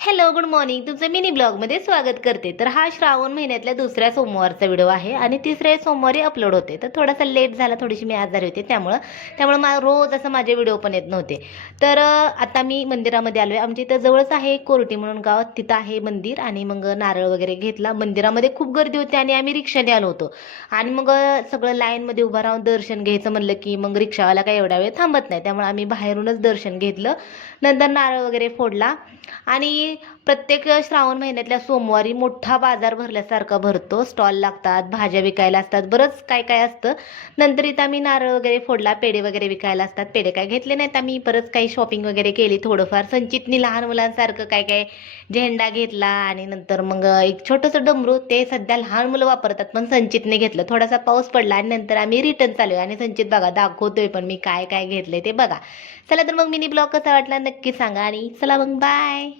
Hello good morning, तुमचं mini ब्लॉगमध्ये स्वागत करते. तर हा श्रावण महिन्यातल्या दुसऱ्या सोमवारचा व्हिडिओ आहे आणि तिसऱ्या सोमवारी अपलोड होते. तर थोडासा लेट झाला, थोडीशी मी आजारी होते, त्यामुळं रोज असं माझे व्हिडिओ पण येत नव्हते. तर आता मी मंदिरामध्ये आलो आहे. आमच्या इथं जवळच आहे कोरटी म्हणून गाव, तिथं आहे मंदिर. आणि मग नारळ वगैरे घेतला. मंदिरामध्ये खूप गर्दी होती आणि आम्ही रिक्षाने आलो होतो. आणि मग सगळं लाईनमध्ये उभं राहून दर्शन घ्यायचं म्हणलं की मग रिक्षावाला काही एवढा वेळ थांबत नाही, त्यामुळे आम्ही बाहेरूनच दर्शन घेतलं. नंतर नारळ वगैरे फोडला. आणि प्रत्येक श्रावण महिन्यातल्या सोमवारी मोठा बाजार भरल्यासारखा भरतो. स्टॉल लागतात, भाज्या विकायला असतात, बरंच काय काय असतं. नंतर इथं आम्ही नारळ वगैरे फोडला, पेढे वगैरे विकायला असतात. पेढे काय घेतले नाहीत आम्ही, परत काही शॉपिंग वगैरे केली थोडंफार. संचितनी लहान मुलांसारखं काय काय झेंडा घेतला. आणि नंतर मग एक छोटंसं डमरू, ते सध्या लहान मुलं वापरतात पण संचितने घेतलं. थोडासा पाऊस पडला आणि नंतर आम्ही रिटर्न चालू. आणि संचित बघा दाखवतोय पण मी काय काय घेतलंय ते बघा. चला तर मग मिनी ब्लॉग कसा वाटला नक्की सांगा. आणि चला मग बाय.